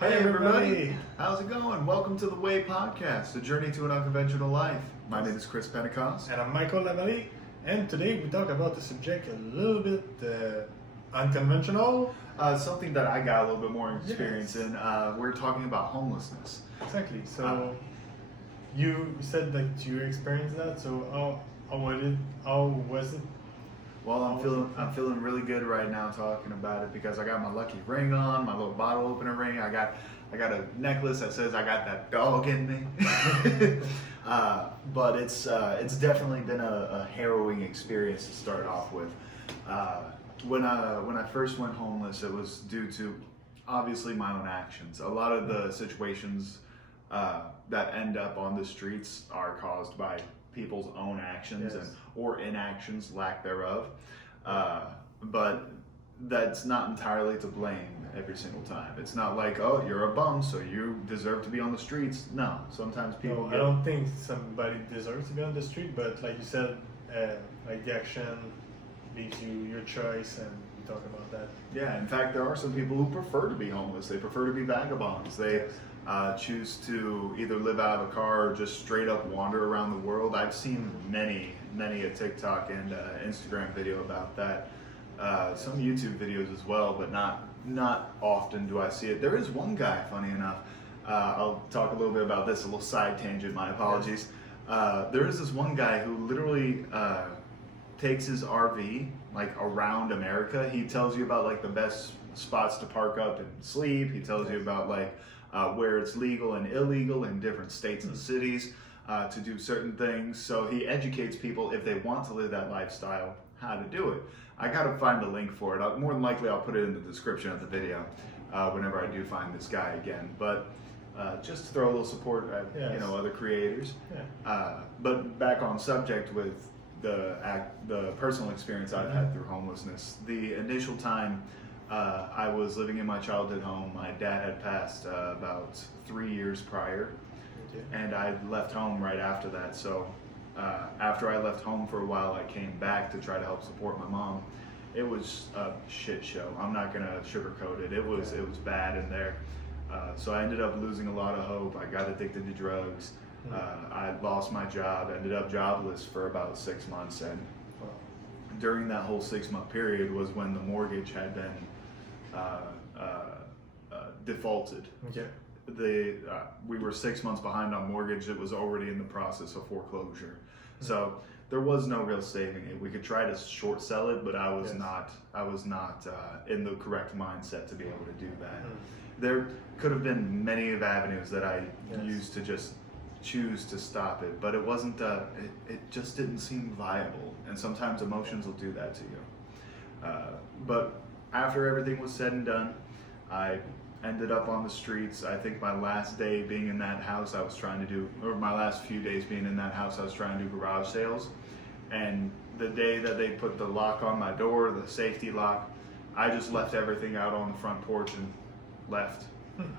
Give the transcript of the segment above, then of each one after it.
Hey everybody! How's it going? Welcome to the Way Podcast, a journey to an unconventional life. My name is Chris Pentecost. And I'm Michael Lamely, and today we talk about the subject a little bit unconventional. Something that I got a little bit more experience in. We're talking about homelessness. Exactly. So you said that you experienced that. So how was it? Well, I'm feeling really good right now talking about it because I got my lucky ring on, my little bottle opener ring. I got a necklace that says I got that dog in me. But it's definitely been a harrowing experience to start off with. When I first went homeless, it was due to obviously my own actions. A lot of the situations that end up on the streets are caused by people's own actions or inactions, lack thereof. But that's not entirely to blame every single time. It's not like, oh, you're a bum, so you deserve to be on the streets. No, sometimes people I don't think somebody deserves to be on the street, but like you said, like the action leaves you your choice, and we talk about that. Yeah, in fact, there are some people who prefer to be homeless. They prefer to be vagabonds. They choose to either live out of a car or just straight up wander around the world. I've seen many a TikTok and Instagram video about that. Some YouTube videos as well, but not often do I see it. There is one guy, funny enough. I'll talk a little bit about this, a little side tangent, my apologies. There is this one guy who literally takes his RV like around America. He tells you about like the best spots to park up and sleep. He tells you about like where it's legal and illegal in different states and cities to do certain things. So he educates people, if they want to live that lifestyle, how to do it. I gotta find the link for it. More than likely I'll put it in the description of the video whenever I do find this guy again. But just to throw a little support at other creators. But back on subject with the personal experience I've had through homelessness. The initial time I was living in my childhood home. My dad had passed about 3 years prior, and I left home right after that. So after I left home for a while, I came back to try to help support my mom. It was a shit show. I'm not gonna sugarcoat it. It was bad in there. So I ended up losing a lot of hope. I got addicted to drugs. I lost my job, ended up jobless for about 6 months, and during that whole 6-month period was when the mortgage had been defaulted. We were 6 months behind on mortgage. It was already in the process of foreclosure. So there was no real saving it. We could try to short sell it, but I was not in the correct mindset to be able to do that. There could have been many of avenues that I used to just choose to stop it, but it wasn't. It just didn't seem viable, and sometimes emotions will do that to you. But after everything was said and done, I ended up on the streets. I think my last day being in that house, my last few days being in that house, I was trying to do garage sales. And the day that they put the lock on my door, the safety lock, I just left everything out on the front porch and left.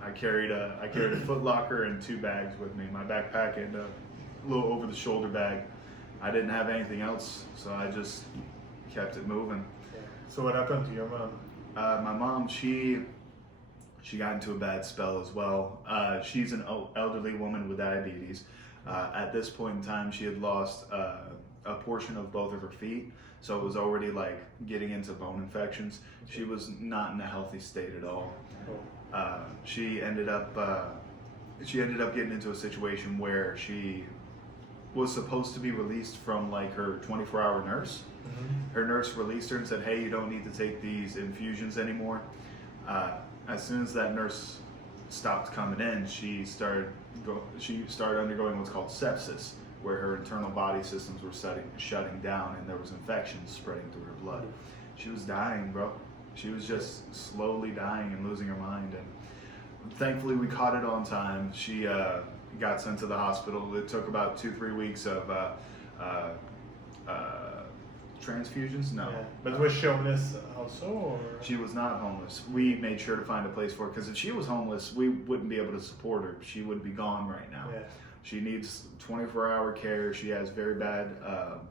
I carried a foot locker and 2 bags with me, my backpack and a little over the shoulder bag. I didn't have anything else, so I just kept it moving. So what happened to your mom? My mom, she got into a bad spell as well. She's an elderly woman with diabetes. At this point in time, she had lost a portion of both of her feet, so it was already like getting into bone infections. She was not in a healthy state at all. She ended up getting into a situation where she was supposed to be released from like her 24-hour nurse. Her nurse released her and said, "Hey, you don't need to take these infusions anymore." As soon as that nurse stopped coming in, she started undergoing what's called sepsis, where her internal body systems were shutting down, and there was infections spreading through her blood. She was dying, bro. She was just slowly dying and losing her mind. And thankfully, we caught it on time. She got sent to the hospital. It took about 2-3 weeks of transfusions. No. But was she homeless also? Or? She was not homeless. We made sure to find a place for her, because if she was homeless, we wouldn't be able to support her. She would be gone right now. She needs 24-hour care. She has very bad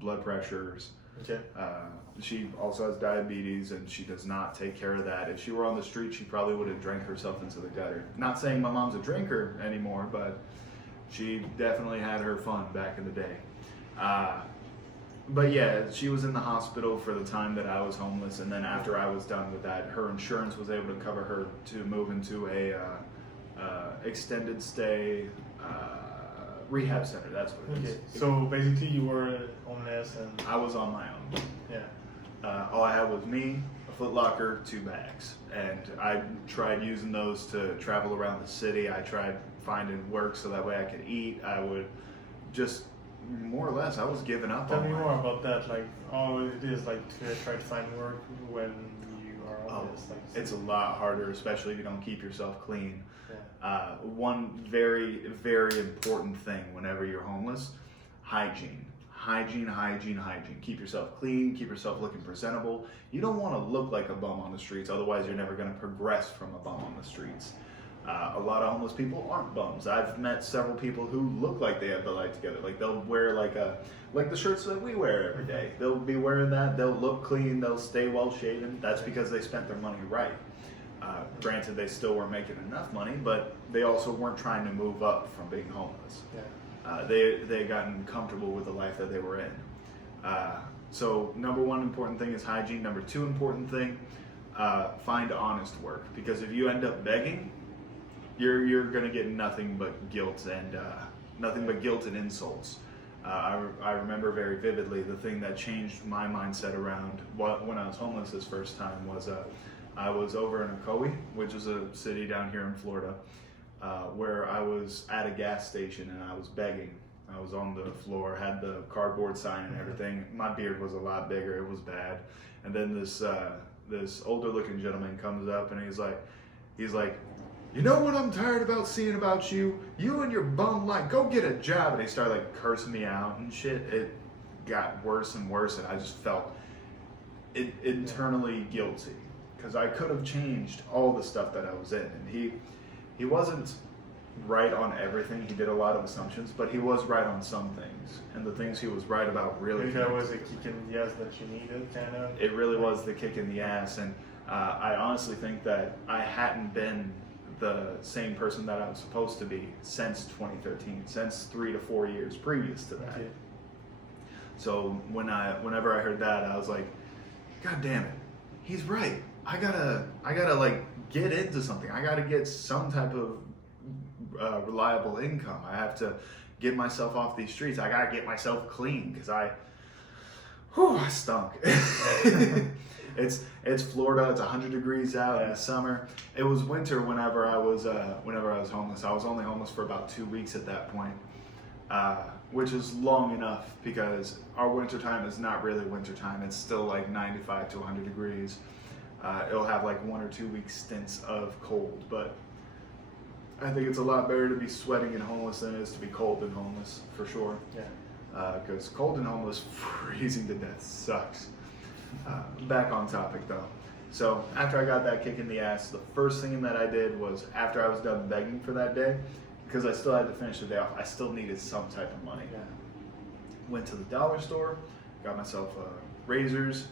blood pressures. Okay. She also has diabetes, and she does not take care of that. If she were on the street, she probably would have drank herself into the gutter. Not saying my mom's a drinker anymore, but she definitely had her fun back in the day. But yeah, she was in the hospital for the time that I was homeless, and then after I was done with that, her insurance was able to cover her to move into a extended stay rehab center. That's what it is. Okay. So basically, you were homeless, and I was on my own. yeah. All I had was me, a Foot Locker, 2 bags, and I tried using those to travel around the city. I tried finding work so that way I could eat. I would just more or less, I was giving up Tell on me life. more about that. Like, how it is like to try to find work when you are homeless. Like, It's a lot harder, especially if you don't keep yourself clean. yeah. One very, very important thing whenever you're homeless, hygiene. Hygiene. Keep yourself clean, keep yourself looking presentable. You don't want to look like a bum on the streets, otherwise you're never going to progress from a bum on the streets. A lot of homeless people aren't bums. I've met several people who look like they have their life together. Like they'll wear like the shirts that we wear every day. They'll be wearing that. They'll look clean. They'll stay well shaven. That's because they spent their money right. Granted, they still weren't making enough money, but they also weren't trying to move up from being homeless. Yeah. They had gotten comfortable with the life that they were in. So number one important thing is hygiene. Number two important thing, find honest work. Because if you end up begging, you're gonna get nothing but guilt and insults. I remember very vividly the thing that changed my mindset around when I was homeless this first time was I was over in Ocoee, which is a city down here in Florida, where I was at a gas station and I was begging. I was on the floor, had the cardboard sign and everything. My beard was a lot bigger. It was bad. And then this older looking gentleman comes up and he's like, you know what I'm tired about seeing about you? You and your bum life. Go get a job. And he started like cursing me out and shit. It got worse and worse, and I just felt internally guilty because I could have changed all the stuff that I was in. And he wasn't right on everything. He did a lot of assumptions, but he was right on some things. And the things he was right about really. Maybe that was a kick in the ass that you needed, kind of. It really was the kick in the ass, and I honestly think that I hadn't been the same person that I was supposed to be since 2013, since 3 to 4 years previous to that. Okay. So whenever I heard that, I was like, God damn it, he's right. I gotta like get into something. I gotta get some type of reliable income. I have to get myself off these streets. I gotta get myself clean because I stunk. It's Florida. It's 100 degrees out in the summer. It was winter whenever I was homeless. I was only homeless for about 2 weeks at that point, which is long enough because our winter time is not really winter time. It's still like 95 to 100 degrees. It'll have like 1 or 2 week stints of cold, but I think it's a lot better to be sweating and homeless than it is to be cold and homeless, for sure. Yeah. Because cold and homeless, freezing to death sucks. Back on topic though. So after I got that kick in the ass, the first thing that I did was, after I was done begging for that day, because I still had to finish the day off, I still needed some type of money. Yeah. Went to the dollar store, got myself razors,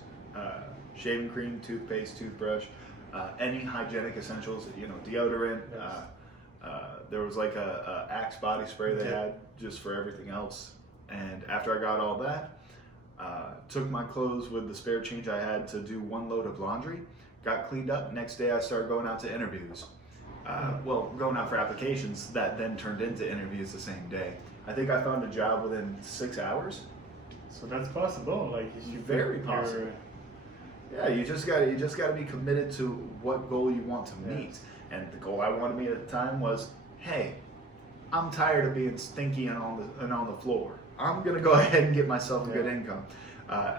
shaving cream, toothpaste, toothbrush, any hygienic essentials, deodorant. Yes. There was like a Axe body spray they had just for everything else. And after I got all that, took my clothes with the spare change I had to do 1 load of laundry, got cleaned up. Next day I started going out to interviews. Going out for applications that then turned into interviews the same day. I think I found a job within 6 hours. So that's possible. Like, you Very possible. Yeah, you just gotta be committed to what goal you want to meet. And the goal I wanted to meet at the time was, hey, I'm tired of being stinky and on the floor. I'm gonna go ahead and get myself a good income.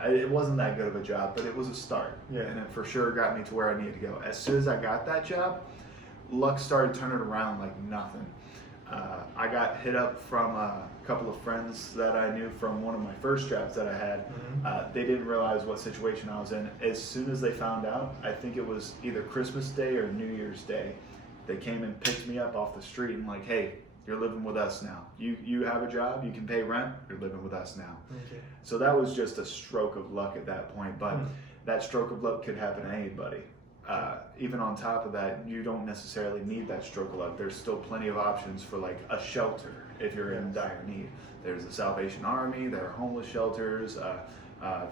It wasn't that good of a job, but it was a start. Yeah. And it for sure got me to where I needed to go. As soon as I got that job, luck started turning around like nothing. I got hit up from a couple of friends that I knew from one of my first jobs that I had. Mm-hmm. They didn't realize what situation I was in. As soon as they found out, I think it was either Christmas Day or New Year's Day, they came and picked me up off the street and like, hey, You're living with us now. You have a job, you can pay rent, you're living with us now. Okay. So that was just a stroke of luck at that point, but that stroke of luck could happen to anybody. Even on top of that, you don't necessarily need that stroke of luck. There's still plenty of options for like a shelter if you're in dire need. There's the Salvation Army, there are homeless shelters.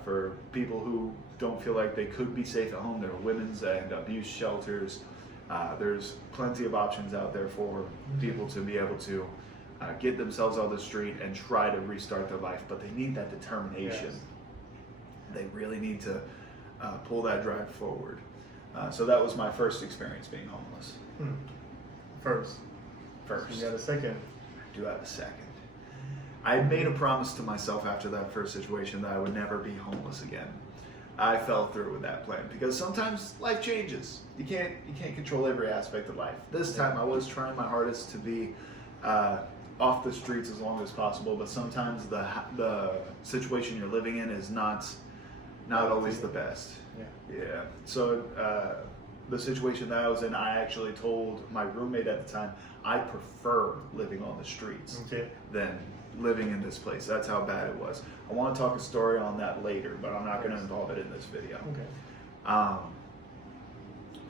For people who don't feel like they could be safe at home, there are women's and abuse shelters. There's plenty of options out there for people to be able to get themselves on the street and try to restart their life, but they need that determination. Yes. They really need to pull that drive forward. So that was my first experience being homeless. First. First. You got a second. I do have a second. I had made a promise to myself after that first situation that I would never be homeless again. I fell through with that plan because sometimes life changes. You can't control every aspect of life. This time I was trying my hardest to be off the streets as long as possible, but sometimes the situation you're living in is not always the best. Yeah. So the situation that I was in, I actually told my roommate at the time, I prefer living on the streets than living in this place. That's how bad it was. I want to talk a story on that later, but I'm not going to involve it in this video.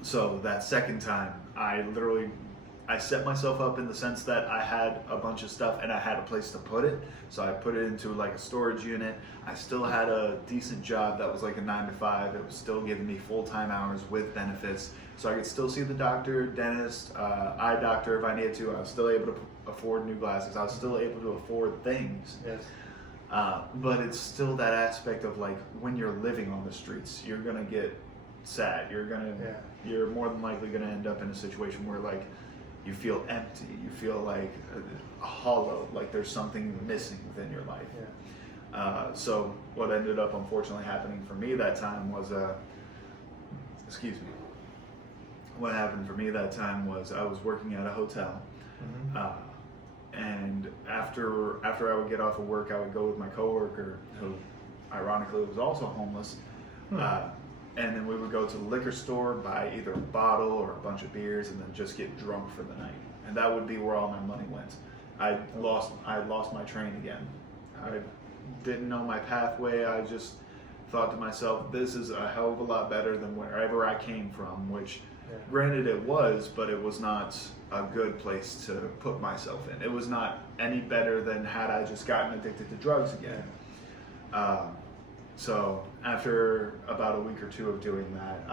So that second time, I set myself up in the sense that I had a bunch of stuff and I had a place to put it. So I put it into like a storage unit. I still had a decent job that was like a 9 to 5. It was still giving me full-time hours with benefits. So I could still see the doctor, dentist, eye doctor if I needed to. I was still able to afford new glasses. I was still able to afford things. Yes. But it's still that aspect of like when you're living on the streets, you're gonna get sad. You're more than likely gonna end up in a situation where like you feel empty. You feel like hollow. Like there's something missing within your life. So what ended up unfortunately happening for me that time was what happened for me that time was I was working at a hotel. And after I would get off of work, I would go with my coworker, who ironically was also homeless, and then we would go to the liquor store, buy either a bottle or a bunch of beers, and then just get drunk for the night. And that would be where all my money went. I lost my train again. I didn't know my pathway. I just thought to myself, this is a hell of a lot better than wherever I came from, which granted it was, but it was not a good place to put myself in. It was not any better than had I just gotten addicted to drugs again. So after about a week or two of doing that,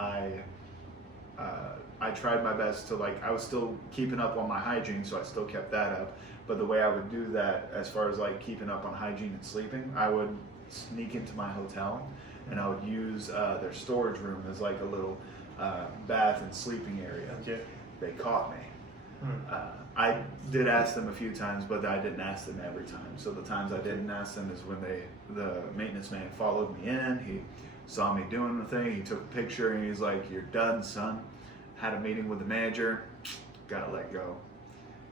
I tried my best to I was still keeping up on my hygiene, so I still kept that up. But the way I would do that, as far as keeping up on hygiene and sleeping, I would sneak into my hotel and I would use their storage room as a little bath and sleeping area. They caught me. I did ask them a few times, but I didn't ask them every time. So the times I didn't ask them is when the maintenance man followed me in. He saw me doing the thing. He took a picture and he's like, "You're done, son." Had a meeting with the manager. Got let go.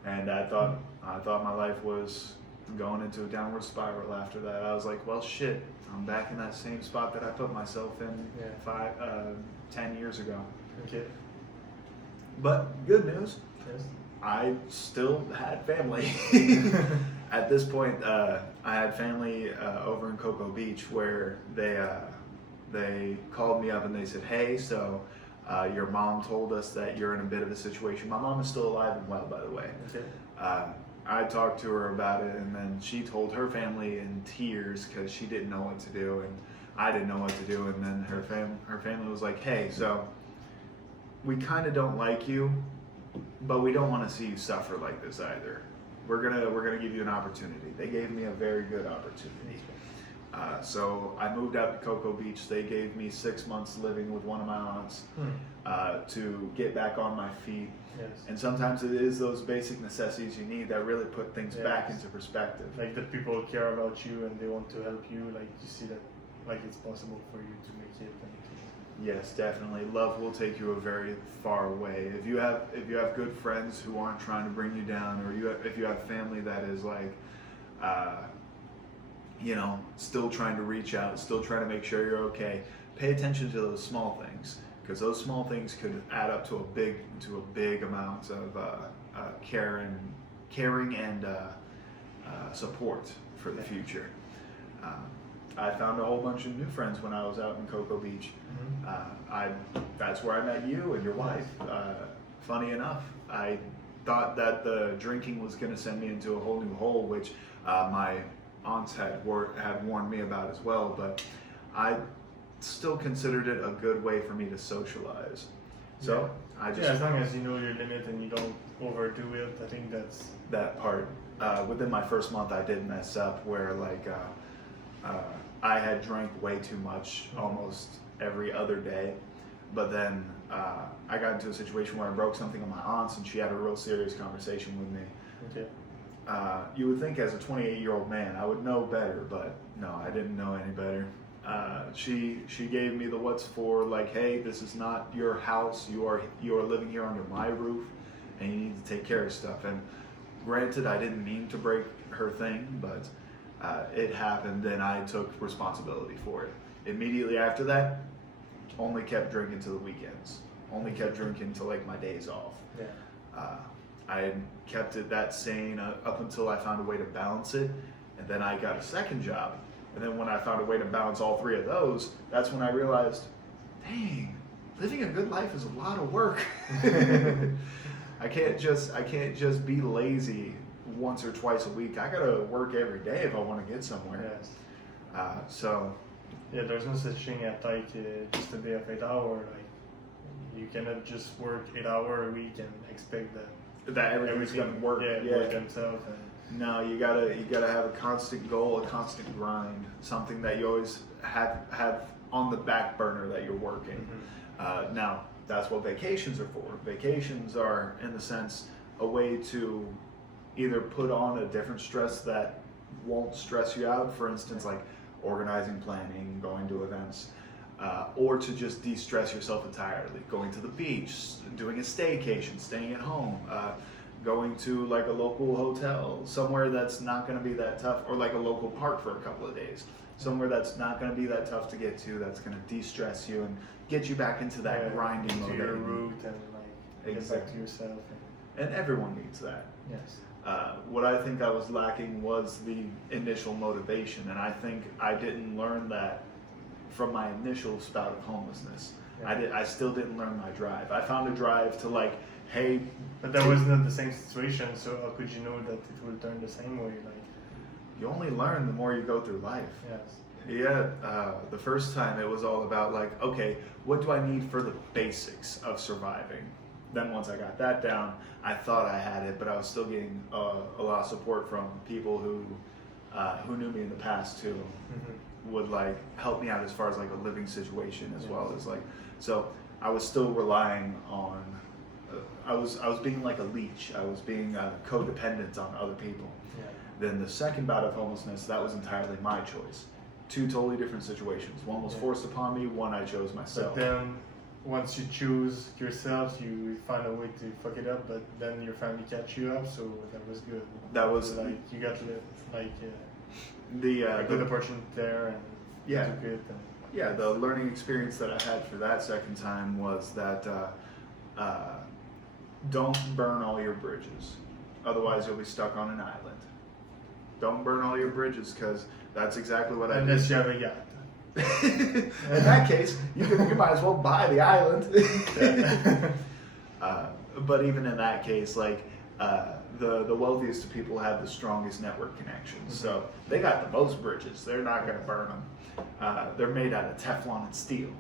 And I thought my life was going into a downward spiral after that. I was like, well, shit, I'm back in that same spot that I put myself in 10 years ago. But good news. I still had family. At this point, I had family over in Cocoa Beach where they called me up and they said, "Hey, so your mom told us that you're in a bit of a situation." My mom is still alive and well, by the way. I talked to her about it, and then she told her family in tears because she didn't know what to do, and I didn't know what to do. And then her family was like, "Hey, so we kind of don't like you, but we don't want to see you suffer like this either. We're gonna give you an opportunity." They gave me a very good opportunity. So I moved out to Cocoa Beach. They gave me 6 months living with one of my aunts to get back on my feet. And sometimes it is those basic necessities you need that really put things back into perspective. Like the people care about you and they want to help you. Like you see that, it's possible for you to make it. Yes, definitely. Love will take you a very far way. If you have good friends who aren't trying to bring you down, or if you have family that is still trying to reach out, still trying to make sure you're okay, pay attention to those small things, because those small things could add up to a big amount of care and caring and support for the future. I found a whole bunch of new friends when I was out in Cocoa Beach. That's where I met you and your wife. Funny enough, I thought that the drinking was going to send me into a whole new hole, which my aunts had warned me about as well, but I still considered it a good way for me to socialize. So I just, as long as you know your limit and you don't overdo it, I think that's that part. Within my first month, I did mess up where like I had drank way too much almost every other day, but then I got into a situation where I broke something on my aunt's and she had a real serious conversation with me. okay. You would think as a 28-year-old man I would know better, but no, I didn't know any better. She gave me the what's for, like, hey, this is not your house. You are living here under my roof, and you need to take care of stuff. And granted, I didn't mean to break her thing, but it happened, and I took responsibility for it. Immediately after that, only kept drinking to the weekends. Only kept drinking to like my days off. Yeah. I had kept it that sane up until I found a way to balance it, and then I got a second job. And then when I found a way to balance all three of those, that's when I realized, dang, living a good life is a lot of work. I can't just be lazy once or twice a week. I gotta work every day if I want to get somewhere. Yes. So Yeah, there's no such thing as like just a day of 8 hours. Like you cannot just work 8 hours a week and expect that everything's gonna work. work themselves. No, you gotta have a constant goal, a constant grind, something that you always have on the back burner that you're working. Now, that's what vacations are for. Vacations are, in the sense, a way to either put on a different stress that won't stress you out. For instance, like organizing, planning, going to events, or to just de-stress yourself entirely. Going to the beach, doing a staycation, staying at home, going to like a local hotel, somewhere that's not going to be that tough, or like a local park for a couple of days, somewhere that's not going to be that tough to get to, that's going to de-stress you and get you back into that grinding mode. To your root and like get back to yourself. And everyone needs that. Yes. What I think I was lacking was the initial motivation, and I think I didn't learn that from my initial spout of homelessness. Yeah. I still didn't learn my drive. I found a drive to like, hey. But that wasn't the same situation, so how could you know that it will turn the same way? Like, you only learn the more you go through life. yes. Yeah, the first time it was all about like, okay, what do I need for the basics of surviving? Then once I got that down, I thought I had it, but I was still getting a lot of support from people who knew me in the past too. Would like help me out as far as like a living situation as well as like, so I was still relying on, I was being like a leech. I was being codependent on other people. Yeah. Then the second bout of homelessness, that was entirely my choice. Two totally different situations. One was forced upon me, one I chose myself. But then once you choose yourself, you find a way to fuck it up, but then your family catch you up, so that was good. That was like, you got like a good opportunity there, and you yeah. took it. And Yeah, the learning experience that I had for that second time was that don't burn all your bridges. Otherwise, you'll be stuck on an island. Don't burn all your bridges, because that's exactly what I did. Unless you have a yacht. In that case, you might as well buy the island. But even in that case, like the wealthiest of people have the strongest network connections, so they got the most bridges. They're not going to burn them. They're made out of Teflon and steel.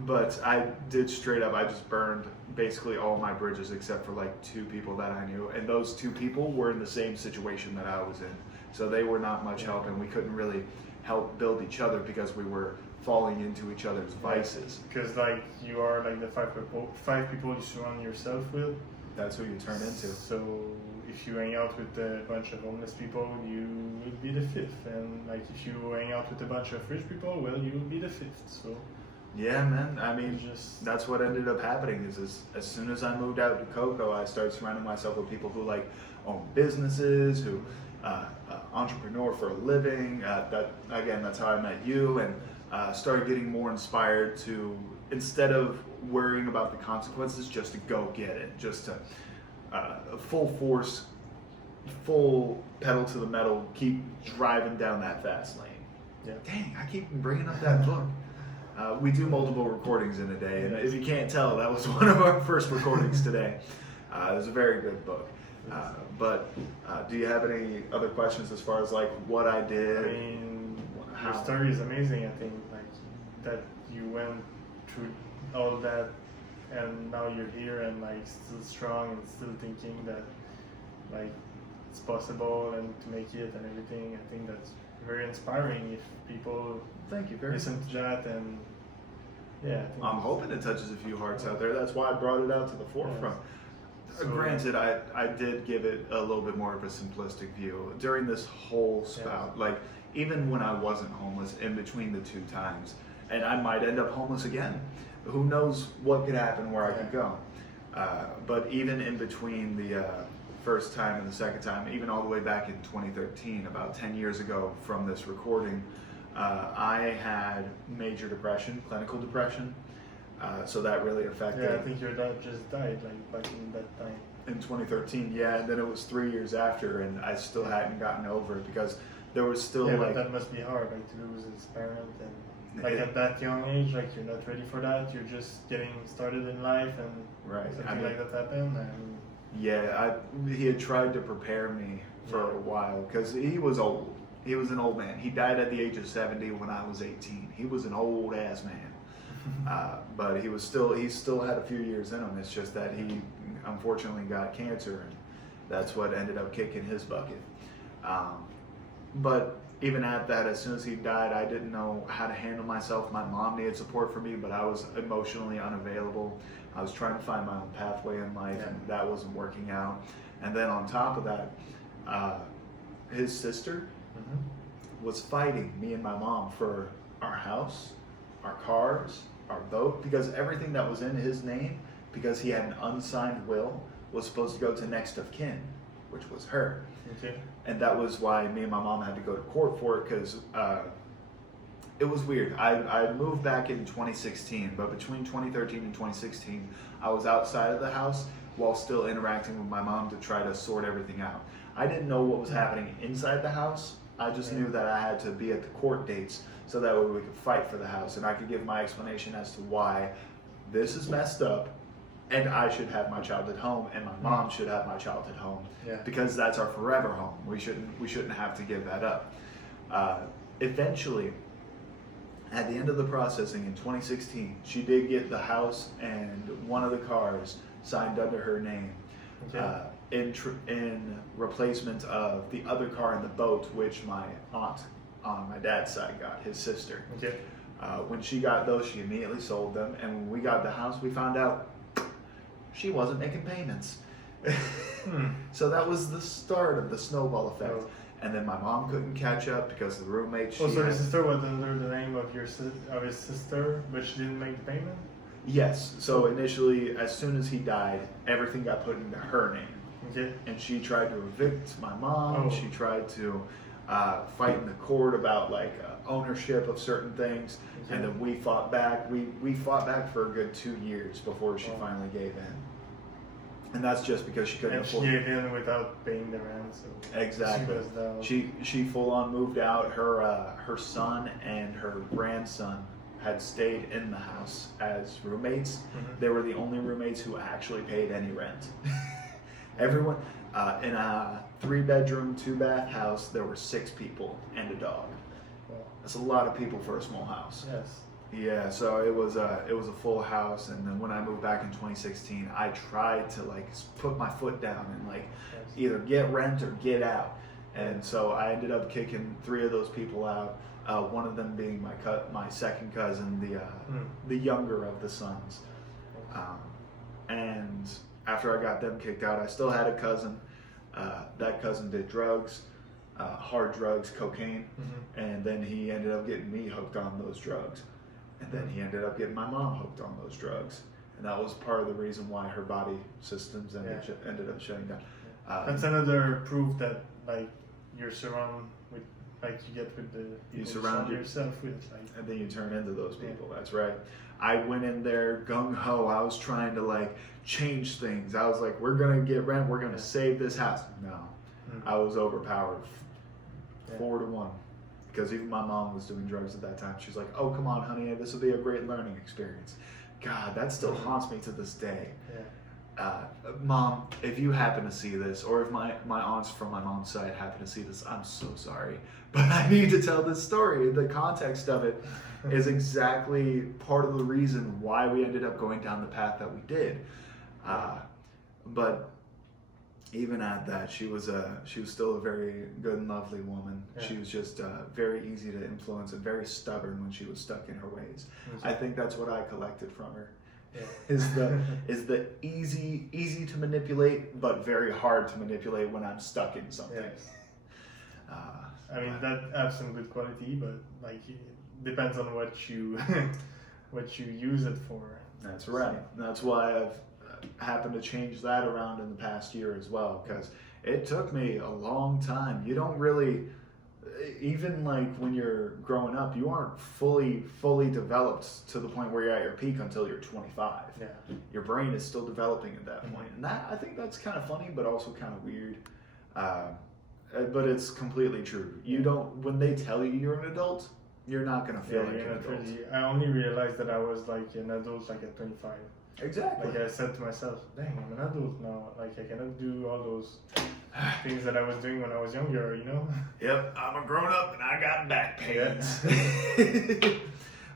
But I did straight up. I just burned basically all my bridges except for like two people that I knew, and those two people were in the same situation that I was in. So they were not much help, and we couldn't really help build each other because we were falling into each other's vices. Because like you are like the five people you surround yourself with. That's who you turn into. So if you hang out with a bunch of homeless people, you will be the fifth, and like if you hang out with a bunch of rich people, well, you will be the fifth. So yeah, man. I mean, that's what ended up happening. Is as soon as I moved out to Cocoa, I started surrounding myself with people who like own businesses, who entrepreneur for a living. That's how I met you, and started getting more inspired to, instead of worrying about the consequences, just to go get it, just to full force, full pedal to the metal, keep driving down that fast lane. Yeah. Dang, I keep bringing up that book. We do multiple recordings in a day, and if you can't tell, that was one of our first recordings today. It was a very good book. But do you have any other questions as far as like what I did? I mean, your story is amazing. I think like that you went through all that, and now you're here and like still strong and still thinking that like it's possible and to make it and everything. I think that's very inspiring. If people Thank you very much. listen to that, and yeah, I think I'm hoping it touches a few hearts out there. That's why I brought it out to the forefront. So, Granted, I did give it a little bit more of a simplistic view during this whole spout. Like, even when I wasn't homeless, in between the two times, and I might end up homeless again. Who knows what could happen, where I could go. But even in between the first time and the second time, even all the way back in 2013, about 10 years ago from this recording, I had major depression, clinical depression. So that really affected. yeah, I think your dad just died like back in that time. In 2013, yeah, and then it was 3 years after, and I still hadn't gotten over it because there was still Yeah, like but that must be hard, like to lose his parent and like at that young age, like you're not ready for that. You're just getting started in life, and Right. something like that happened. And yeah, he had tried to prepare me for a while because he was old. He was an old man. He died at the age of 70 when I was 18. He was an old ass man. But he still had a few years in him. It's just that he unfortunately got cancer, and that's what ended up kicking his bucket. But even at that, as soon as he died, I didn't know how to handle myself. My mom needed support from me, but I was emotionally unavailable. I was trying to find my own pathway in life, and that wasn't working out. And then on top of that, his sister was fighting me and my mom for our house, our cars, our boat, because everything that was in his name, because he had an unsigned will, was supposed to go to next of kin, which was her. okay. And that was why me and my mom had to go to court for it, because it was weird. I moved back in 2016, but between 2013 and 2016, I was outside of the house while still interacting with my mom to try to sort everything out. I didn't know what was happening inside the house. I just knew that I had to be at the court dates so that way we could fight for the house, and I could give my explanation as to why this is messed up and I should have my child at home and my mom should have my child at home, because that's our forever home. We shouldn't have to give that up. Eventually, at the end of the processing in 2016, she did get the house and one of the cars signed under her name. In replacement of the other car and the boat, which my aunt on my dad's side got, his sister. When she got those, she immediately sold them, and when we got the house, we found out she wasn't making payments. So that was the start of the snowball effect. And then my mom couldn't catch up because the roommate. So his sister was under the name of his sister, but she didn't make the payment? Yes. So initially, as soon as he died, everything got put into her name. And she tried to evict my mom. She tried to fight in the court about like ownership of certain things, and then we fought back. We fought back for a good 2 years before she finally gave in, and that's just because she couldn't afford. She gave in without paying the rent. So exactly. She full on moved out. Her son and her grandson had stayed in the house as roommates. They were the only roommates who actually paid any rent. Everyone in a 3-bedroom, 2-bath house, there were 6 people and a dog. That's a lot of people for a small house. Yes. Yeah, so it was a full house, and then when I moved back in 2016, I tried to like put my foot down and like either get rent or get out, and so I ended up kicking 3 of those people out. One of them being my second cousin, the younger of the sons, and after I got them kicked out, I still had a cousin. That cousin did drugs, hard drugs, cocaine, and then he ended up getting me hooked on those drugs. And then he ended up getting my mom hooked on those drugs. And that was part of the reason why her body systems ended up shutting down. That's another proof that like you're surrounded with, like you get with the people you surround yourself with. Like, and then you turn into those people, that's right. I went in there gung-ho. I was trying to like change things. I was like, we're gonna get rent, we're gonna save this house. No, I was overpowered 4-1, because even my mom was doing drugs at that time. She's like, oh, come on, honey, this will be a great learning experience. God, that still haunts me to this day. Mom, if you happen to see this, or if my aunts from my mom's side happen to see this, I'm so sorry, but I need to tell this story. The context of it is exactly part of the reason why we ended up going down the path that we did. But even at that, she was still a very good and lovely woman. Yeah. She was just very easy to influence and very stubborn when she was stuck in her ways. I think that's what I collected from her. Yeah. is the easy to manipulate, but very hard to manipulate when I'm stuck in something. Yes. I mean, that has some good quality, but like it depends on what you what you use it for. That's right. That's why I've happened to change that around in the past year as well, because it took me a long time. You don't really, even like when you're growing up, you aren't fully developed to the point where you're at your peak until you're 25. Yeah. Your brain is still developing at that point. And that, I think that's kind of funny, but also kind of weird. But it's completely true. You don't, when they tell you you're an adult, you're not going to feel like an adult. Really, I only realized that I was like an adult like at 25. Exactly. Like I said to myself, dang, I'm an adult now. Like I cannot do all those things that I was doing when I was younger, you know? Yep, I'm a grown up and I got back pains. Yeah.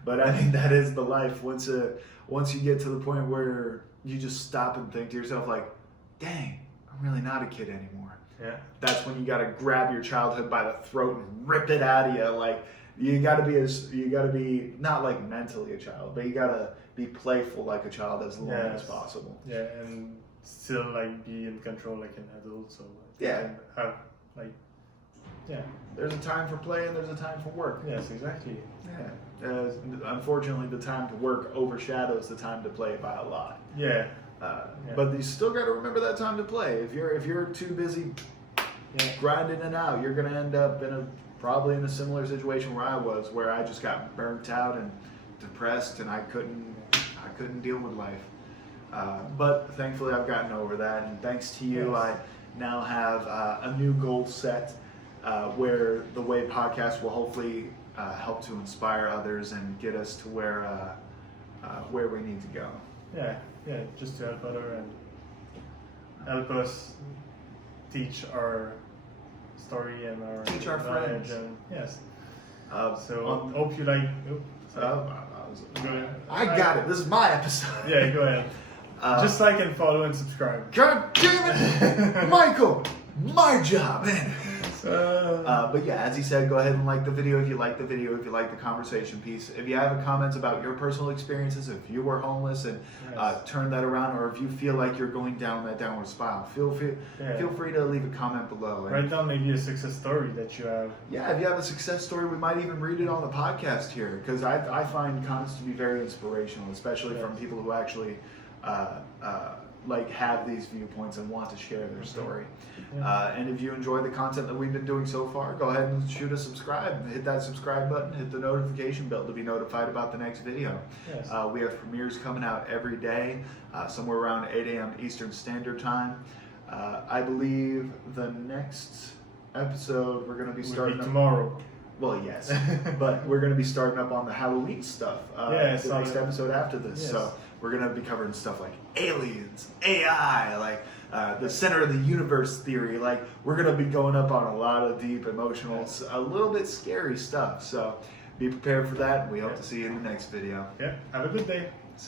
But I mean, that is the life. Once you get to the point where you just stop and think to yourself like, dang, I'm really not a kid anymore. Yeah. That's when you got to grab your childhood by the throat and rip it out of you. Like you got to be not like mentally a child, but you got to be playful like a child as long as possible. Yeah, and still like be in control like an adult. So have like there's a time for play and there's a time for work. Yes, exactly. Yeah. Unfortunately, the time to work overshadows the time to play by a lot. Yeah. But you still got to remember that time to play. If you're too busy grinding it out, you're gonna end up probably in a similar situation where I was, where I just got burnt out and depressed, and I couldn't deal with life. But thankfully, I've gotten over that, and thanks to you, I now have a new goal set where the Way podcast will hopefully help to inspire others and get us to where we need to go. Yeah, just to help others and help us teach our story and teach our friends. And, yes. So hope you like. Go ahead. I got it. This is my episode. Yeah, go ahead. Just like and follow and subscribe. God damn it, Michael! My job, man. But yeah, as he said, go ahead and like the video if you like the video, if you like the conversation piece. If you have comments about your personal experiences, if you were homeless and turn that around, or if you feel like you're going down that downward spiral, feel free to leave a comment below. Write down maybe a success story that you have. Yeah, if you have a success story, we might even read it on the podcast here, because I find comments to be very inspirational, especially from people who actually like have these viewpoints and want to share their story. And if you enjoy the content that we've been doing so far, go ahead and shoot a subscribe. Hit that subscribe button, hit the notification bell to be notified about the next video. We have premieres coming out every day, somewhere around 8 a.m. Eastern Standard Time. I believe the next episode we're going to be starting tomorrow. Well, yes, but we're going to be starting up on the Halloween stuff. The next episode after this. So we're going to be covering stuff like aliens, AI, like the center of the universe theory. Like we're going to be going up on a lot of deep, emotional, a little bit scary stuff. So be prepared for that. We hope to see you in the next video. Yeah. Have a good day.